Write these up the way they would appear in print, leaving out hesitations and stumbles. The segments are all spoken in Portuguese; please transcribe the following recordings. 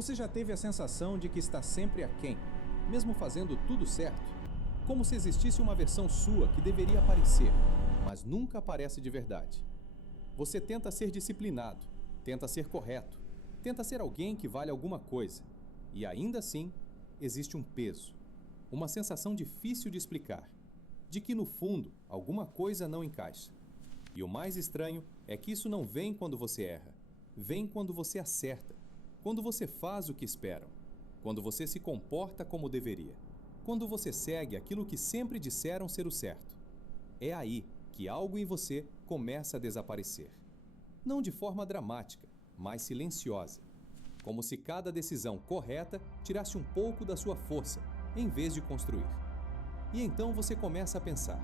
Você já teve a sensação de que está sempre aquém, mesmo fazendo tudo certo? Como se existisse uma versão sua que deveria aparecer, mas nunca aparece de verdade. Você tenta ser disciplinado, tenta ser correto, tenta ser alguém que vale alguma coisa, e ainda assim existe um peso, uma sensação difícil de explicar, de que no fundo alguma coisa não encaixa. E o mais estranho é que isso não vem quando você erra, vem quando você acerta, quando você faz o que esperam, quando você se comporta como deveria, quando você segue aquilo que sempre disseram ser o certo. É aí que algo em você começa a desaparecer. Não de forma dramática, mas silenciosa. Como se cada decisão correta tirasse um pouco da sua força, em vez de construir. E então você começa a pensar: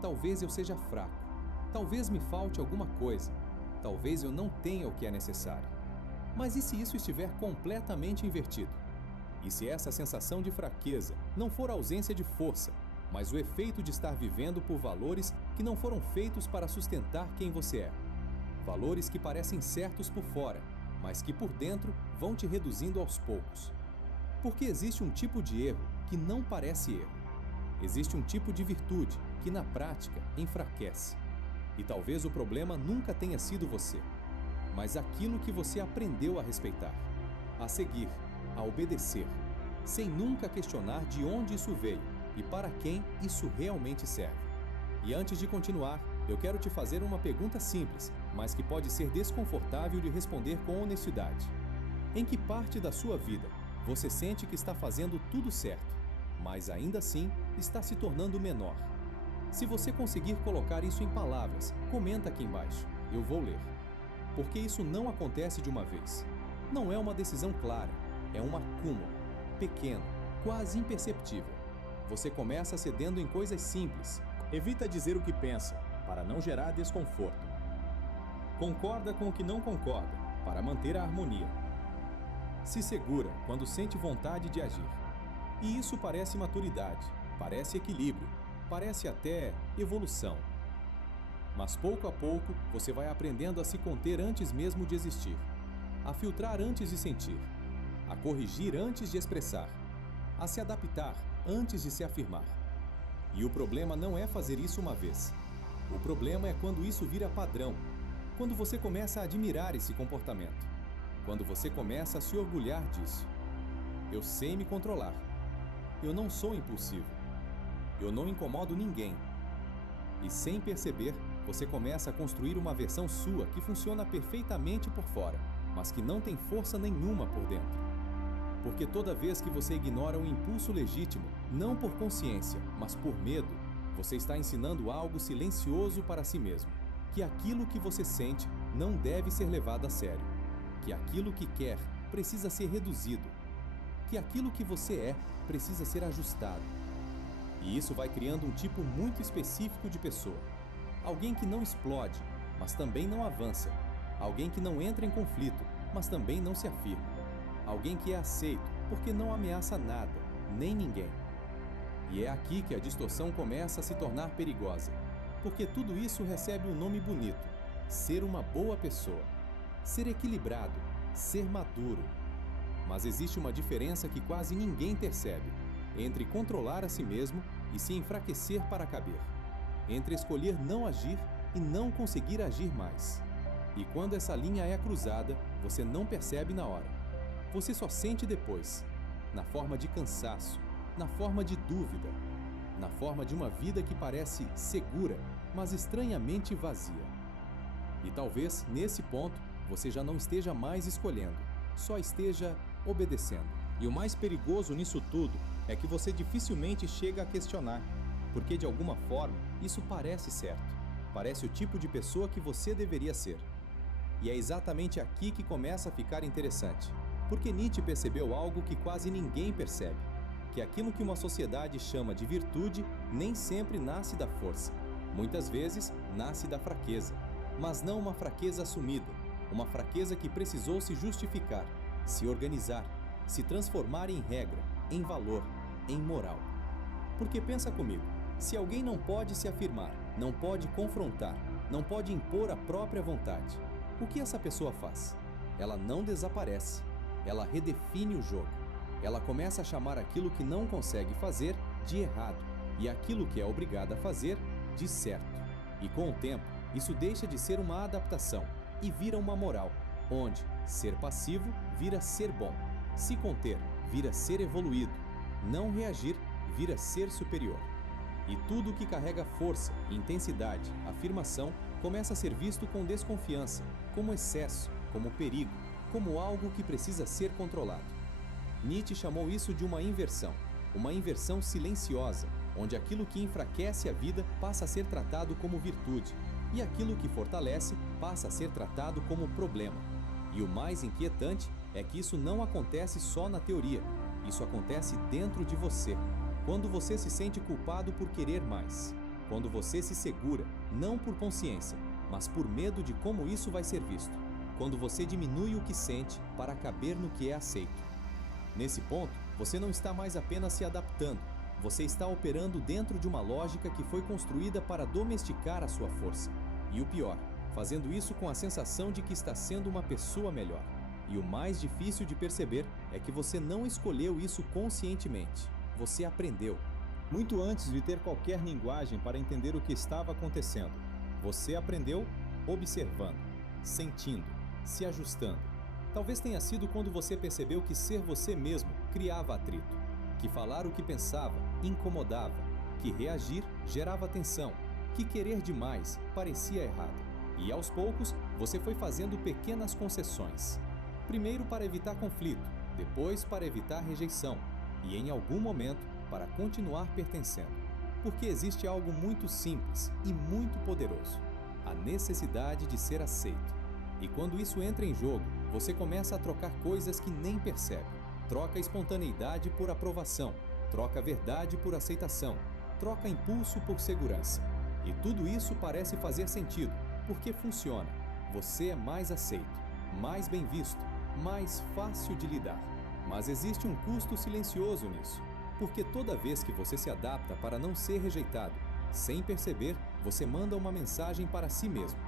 talvez eu seja fraco, talvez me falte alguma coisa, talvez eu não tenha o que é necessário. Mas e se isso estiver completamente invertido? E se essa sensação de fraqueza não for a ausência de força, mas o efeito de estar vivendo por valores que não foram feitos para sustentar quem você é? Valores que parecem certos por fora, mas que por dentro vão te reduzindo aos poucos. Porque existe um tipo de erro que não parece erro. Existe um tipo de virtude que na prática enfraquece. E talvez o problema nunca tenha sido você, mas aquilo que você aprendeu a respeitar, a seguir, a obedecer, sem nunca questionar de onde isso veio e para quem isso realmente serve. E antes de continuar, eu quero te fazer uma pergunta simples, mas que pode ser desconfortável de responder com honestidade. Em que parte da sua vida você sente que está fazendo tudo certo, mas ainda assim está se tornando menor? Se você conseguir colocar isso em palavras, comenta aqui embaixo, eu vou ler. Porque isso não acontece de uma vez. Não é uma decisão clara, é um acúmulo, pequeno, quase imperceptível. Você começa cedendo em coisas simples. Evita dizer o que pensa, para não gerar desconforto. Concorda com o que não concorda, para manter a harmonia. Se segura quando sente vontade de agir. E isso parece maturidade, parece equilíbrio, parece até evolução. Mas pouco a pouco você vai aprendendo a se conter antes mesmo de existir, a filtrar antes de sentir, a corrigir antes de expressar, a se adaptar antes de se afirmar. E o problema não é fazer isso uma vez. O problema é quando isso vira padrão, quando você começa a admirar esse comportamento, quando você começa a se orgulhar disso. Eu sei me controlar. Eu não sou impulsivo. Eu não incomodo ninguém. E sem perceber, você começa a construir uma versão sua que funciona perfeitamente por fora, mas que não tem força nenhuma por dentro. Porque toda vez que você ignora um impulso legítimo, não por consciência, mas por medo, você está ensinando algo silencioso para si mesmo. Que aquilo que você sente não deve ser levado a sério. Que aquilo que quer precisa ser reduzido. Que aquilo que você é precisa ser ajustado. E isso vai criando um tipo muito específico de pessoa. Alguém que não explode, mas também não avança. Alguém que não entra em conflito, mas também não se afirma. Alguém que é aceito porque não ameaça nada, nem ninguém. E é aqui que a distorção começa a se tornar perigosa. Porque tudo isso recebe um nome bonito: ser uma boa pessoa, ser equilibrado, ser maduro. Mas existe uma diferença que quase ninguém percebe entre controlar a si mesmo e se enfraquecer para caber, entre escolher não agir e não conseguir agir mais. E quando essa linha é cruzada, você não percebe na hora. Você só sente depois, na forma de cansaço, na forma de dúvida, na forma de uma vida que parece segura, mas estranhamente vazia. E talvez, nesse ponto, você já não esteja mais escolhendo, só esteja obedecendo. E o mais perigoso nisso tudo é que você dificilmente chega a questionar, porque de alguma forma isso parece certo, parece o tipo de pessoa que você deveria ser. E é exatamente aqui que começa a ficar interessante, porque Nietzsche percebeu algo que quase ninguém percebe, que aquilo que uma sociedade chama de virtude nem sempre nasce da força, muitas vezes nasce da fraqueza, mas não uma fraqueza assumida, uma fraqueza que precisou se justificar, se organizar, se transformar em regra, em valor, em moral. Porque pensa comigo, se alguém não pode se afirmar, não pode confrontar, não pode impor a própria vontade, o que essa pessoa faz? Ela não desaparece, ela redefine o jogo. Ela começa a chamar aquilo que não consegue fazer de errado e aquilo que é obrigada a fazer de certo. E com o tempo, isso deixa de ser uma adaptação e vira uma moral, onde ser passivo vira ser bom, se conter vira ser evoluído, não reagir vira ser superior. E tudo que carrega força, intensidade, afirmação, começa a ser visto com desconfiança, como excesso, como perigo, como algo que precisa ser controlado. Nietzsche chamou isso de uma inversão silenciosa, onde aquilo que enfraquece a vida passa a ser tratado como virtude, e aquilo que fortalece passa a ser tratado como problema. E o mais inquietante é que isso não acontece só na teoria, isso acontece dentro de você. Quando você se sente culpado por querer mais, quando você se segura, não por consciência, mas por medo de como isso vai ser visto, quando você diminui o que sente para caber no que é aceito. Nesse ponto, você não está mais apenas se adaptando, você está operando dentro de uma lógica que foi construída para domesticar a sua força. E o pior, fazendo isso com a sensação de que está sendo uma pessoa melhor. E o mais difícil de perceber é que você não escolheu isso conscientemente. Você aprendeu. Muito antes de ter qualquer linguagem para entender o que estava acontecendo. Você aprendeu observando, sentindo, se ajustando. Talvez tenha sido quando você percebeu que ser você mesmo criava atrito, que falar o que pensava incomodava, que reagir gerava tensão, que querer demais parecia errado. E aos poucos, você foi fazendo pequenas concessões. Primeiro para evitar conflito, depois para evitar rejeição e em algum momento para continuar pertencendo. Porque existe algo muito simples e muito poderoso: a necessidade de ser aceito. E quando isso entra em jogo, você começa a trocar coisas que nem percebe. Troca espontaneidade por aprovação, troca verdade por aceitação, troca impulso por segurança. E tudo isso parece fazer sentido, porque funciona. Você é mais aceito, mais bem visto, mais fácil de lidar. Mas existe um custo silencioso nisso, porque toda vez que você se adapta para não ser rejeitado, sem perceber, você manda uma mensagem para si mesmo: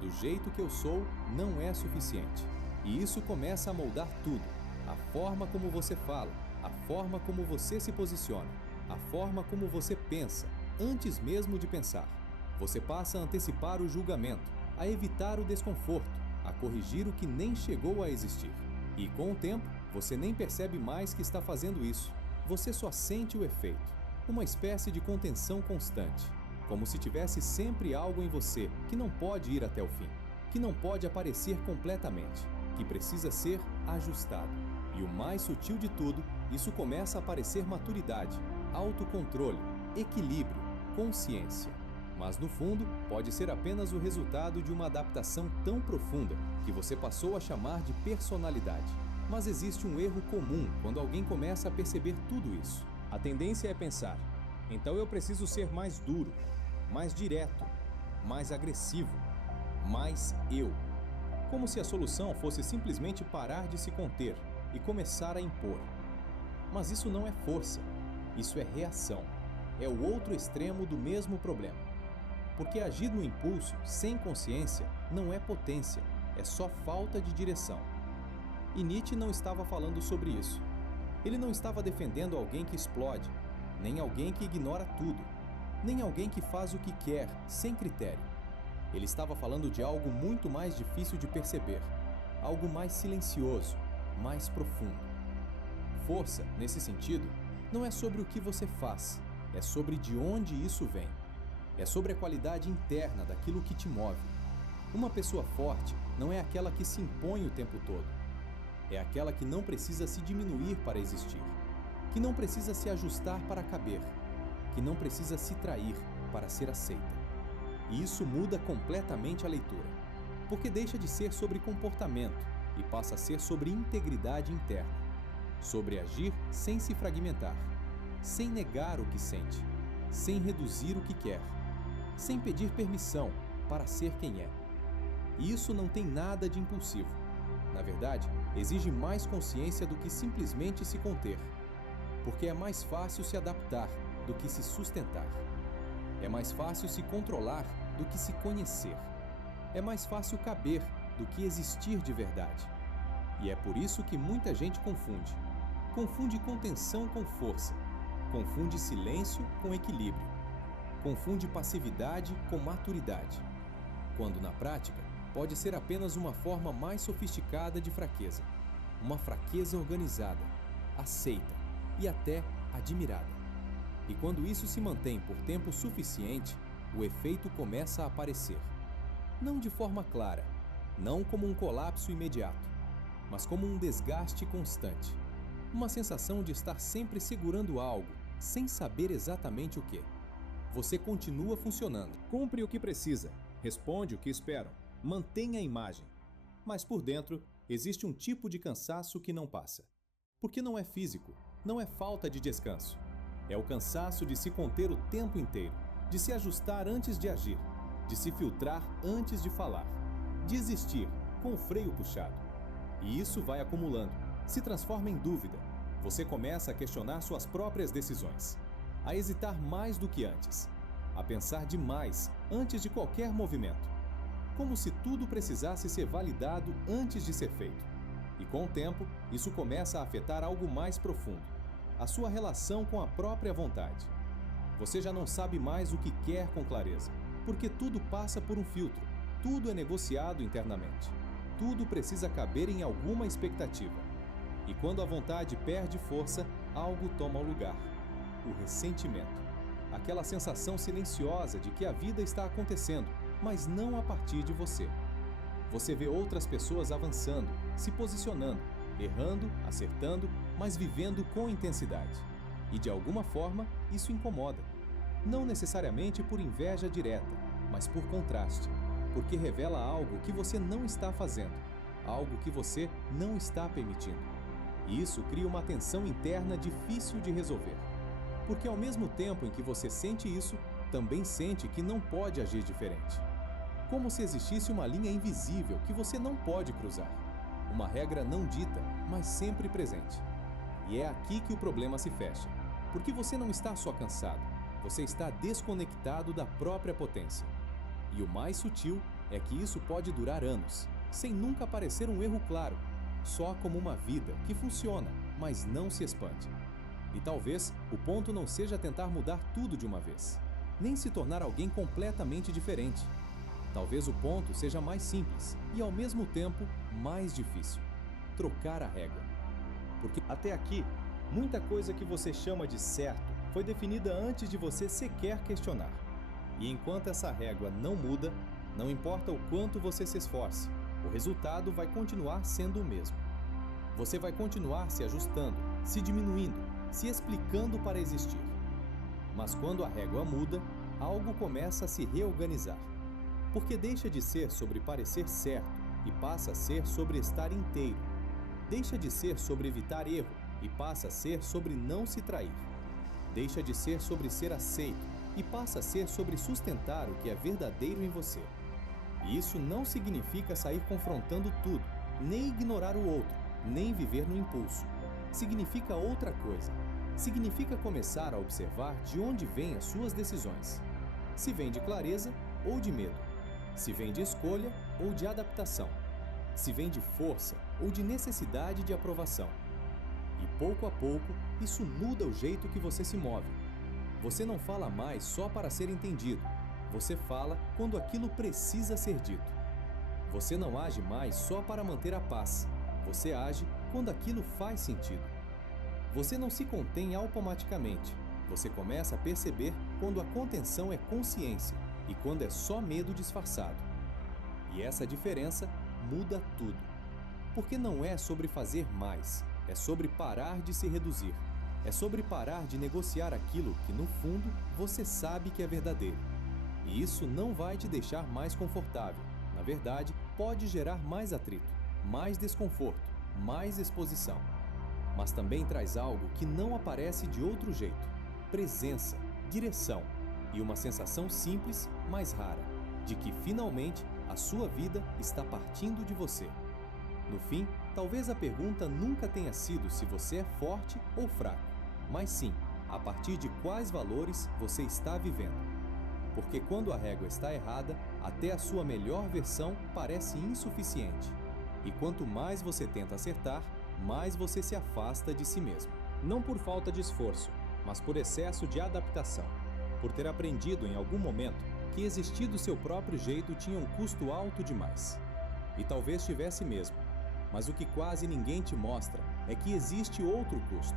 do jeito que eu sou não é suficiente. E isso começa a moldar tudo: a forma como você fala, a forma como você se posiciona, a forma como você pensa, antes mesmo de pensar. Você passa a antecipar o julgamento, a evitar o desconforto, a corrigir o que nem chegou a existir. E com o tempo, você nem percebe mais que está fazendo isso. Você só sente o efeito, uma espécie de contenção constante, como se tivesse sempre algo em você que não pode ir até o fim, que não pode aparecer completamente, que precisa ser ajustado. E o mais sutil de tudo, isso começa a parecer maturidade, autocontrole, equilíbrio, consciência. Mas no fundo, pode ser apenas o resultado de uma adaptação tão profunda que você passou a chamar de personalidade. Mas existe um erro comum quando alguém começa a perceber tudo isso. A tendência é pensar: então eu preciso ser mais duro, mais direto, mais agressivo, mais eu. Como se a solução fosse simplesmente parar de se conter e começar a impor. Mas isso não é força, isso é reação. É o outro extremo do mesmo problema. Porque agir no impulso, sem consciência, não é potência, é só falta de direção. E Nietzsche não estava falando sobre isso. Ele não estava defendendo alguém que explode, nem alguém que ignora tudo, nem alguém que faz o que quer, sem critério. Ele estava falando de algo muito mais difícil de perceber, algo mais silencioso, mais profundo. Força, nesse sentido, não é sobre o que você faz, é sobre de onde isso vem. É sobre a qualidade interna daquilo que te move. Uma pessoa forte não é aquela que se impõe o tempo todo. É aquela que não precisa se diminuir para existir, que não precisa se ajustar para caber, que não precisa se trair para ser aceita. E isso muda completamente a leitura, porque deixa de ser sobre comportamento e passa a ser sobre integridade interna, sobre agir sem se fragmentar, sem negar o que sente, sem reduzir o que quer, sem pedir permissão para ser quem é. E isso não tem nada de impulsivo. Na verdade, exige mais consciência do que simplesmente se conter, porque é mais fácil se adaptar do que se sustentar. É mais fácil se controlar do que se conhecer. É mais fácil caber do que existir de verdade. E é por isso que muita gente confunde. Confunde contenção com força. Confunde silêncio com equilíbrio. Confunde passividade com maturidade. Quando na prática, pode ser apenas uma forma mais sofisticada de fraqueza. Uma fraqueza organizada, aceita e até admirada. E quando isso se mantém por tempo suficiente, o efeito começa a aparecer. Não de forma clara, não como um colapso imediato, mas como um desgaste constante. Uma sensação de estar sempre segurando algo, sem saber exatamente o que. Você continua funcionando. Cumpre o que precisa, responde o que esperam, mantém a imagem. Mas por dentro, existe um tipo de cansaço que não passa. Porque não é físico, não é falta de descanso. É o cansaço de se conter o tempo inteiro, de se ajustar antes de agir, de se filtrar antes de falar, de existir com o freio puxado. E isso vai acumulando, se transforma em dúvida. Você começa a questionar suas próprias decisões, a hesitar mais do que antes, a pensar demais antes de qualquer movimento, como se tudo precisasse ser validado antes de ser feito. E com o tempo, isso começa a afetar algo mais profundo, a sua relação com a própria vontade. Você já não sabe mais o que quer com clareza, porque tudo passa por um filtro, tudo é negociado internamente, tudo precisa caber em alguma expectativa. E quando a vontade perde força, algo toma o lugar: o ressentimento. Aquela sensação silenciosa de que a vida está acontecendo, mas não a partir de você. Você vê outras pessoas avançando, se posicionando, errando, acertando, mas vivendo com intensidade. E de alguma forma, isso incomoda. Não necessariamente por inveja direta, mas por contraste, porque revela algo que você não está fazendo, algo que você não está permitindo. E isso cria uma tensão interna difícil de resolver. Porque ao mesmo tempo em que você sente isso, também sente que não pode agir diferente. Como se existisse uma linha invisível que você não pode cruzar. Uma regra não dita, mas sempre presente. E é aqui que o problema se fecha. Porque você não está só cansado, você está desconectado da própria potência. E o mais sutil é que isso pode durar anos, sem nunca parecer um erro claro, só como uma vida que funciona, mas não se expande. E talvez o ponto não seja tentar mudar tudo de uma vez, nem se tornar alguém completamente diferente. Talvez o ponto seja mais simples e, ao mesmo tempo, mais difícil: trocar a régua. Porque até aqui, muita coisa que você chama de certo foi definida antes de você sequer questionar. E enquanto essa régua não muda, não importa o quanto você se esforce, o resultado vai continuar sendo o mesmo. Você vai continuar se ajustando, se diminuindo, se explicando para existir. Mas quando a régua muda, algo começa a se reorganizar. Porque deixa de ser sobre parecer certo e passa a ser sobre estar inteiro. Deixa de ser sobre evitar erro e passa a ser sobre não se trair. Deixa de ser sobre ser aceito e passa a ser sobre sustentar o que é verdadeiro em você. E isso não significa sair confrontando tudo, nem ignorar o outro, nem viver no impulso. Significa outra coisa. Significa começar a observar de onde vêm as suas decisões. Se vem de clareza ou de medo. Se vem de escolha ou de adaptação. Se vem de força ou de necessidade de aprovação. E pouco a pouco, isso muda o jeito que você se move. Você não fala mais só para ser entendido. Você fala quando aquilo precisa ser dito. Você não age mais só para manter a paz. Você age quando aquilo faz sentido. Você não se contém automaticamente. Você começa a perceber quando a contenção é consciência e quando é só medo disfarçado. E essa diferença muda tudo. Porque não é sobre fazer mais, é sobre parar de se reduzir. É sobre parar de negociar aquilo que, no fundo, você sabe que é verdadeiro. E isso não vai te deixar mais confortável. Na verdade, pode gerar mais atrito, mais desconforto, mais exposição. Mas também traz algo que não aparece de outro jeito: presença, direção e uma sensação simples, mas rara, de que finalmente a sua vida está partindo de você. No fim, talvez a pergunta nunca tenha sido se você é forte ou fraco, mas sim, a partir de quais valores você está vivendo. Porque quando a régua está errada, até a sua melhor versão parece insuficiente. E quanto mais você tenta acertar, mais você se afasta de si mesmo. Não por falta de esforço, mas por excesso de adaptação. Por ter aprendido em algum momento que existir do seu próprio jeito tinha um custo alto demais. E talvez tivesse mesmo, mas o que quase ninguém te mostra é que existe outro custo,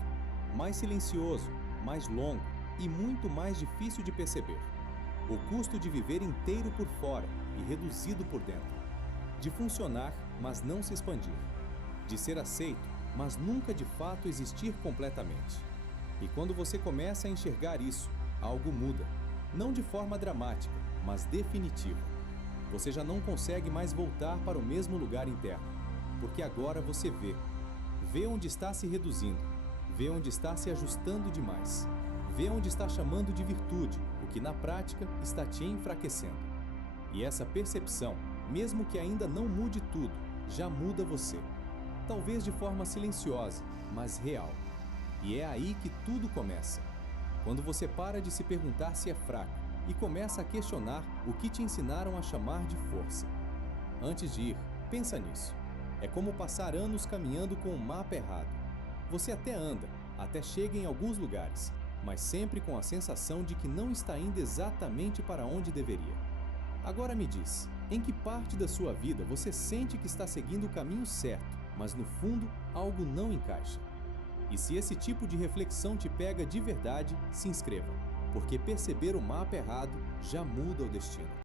mais silencioso, mais longo e muito mais difícil de perceber. O custo de viver inteiro por fora e reduzido por dentro. De funcionar, mas não se expandir. De ser aceito, mas nunca de fato existir completamente. E quando você começa a enxergar isso, algo muda. Não de forma dramática, mas definitiva. Você já não consegue mais voltar para o mesmo lugar interno, porque agora você vê. Vê onde está se reduzindo, vê onde está se ajustando demais, vê onde está chamando de virtude, o que na prática está te enfraquecendo. E essa percepção, mesmo que ainda não mude tudo, já muda você. Talvez de forma silenciosa, mas real. E é aí que tudo começa. Quando você para de se perguntar se é fraco e começa a questionar o que te ensinaram a chamar de força. Antes de ir, pensa nisso. É como passar anos caminhando com o mapa errado. Você até anda, até chega em alguns lugares, mas sempre com a sensação de que não está indo exatamente para onde deveria. Agora me diz, em que parte da sua vida você sente que está seguindo o caminho certo, mas no fundo algo não encaixa? E se esse tipo de reflexão te pega de verdade, se inscreva, porque perceber o mapa errado já muda o destino.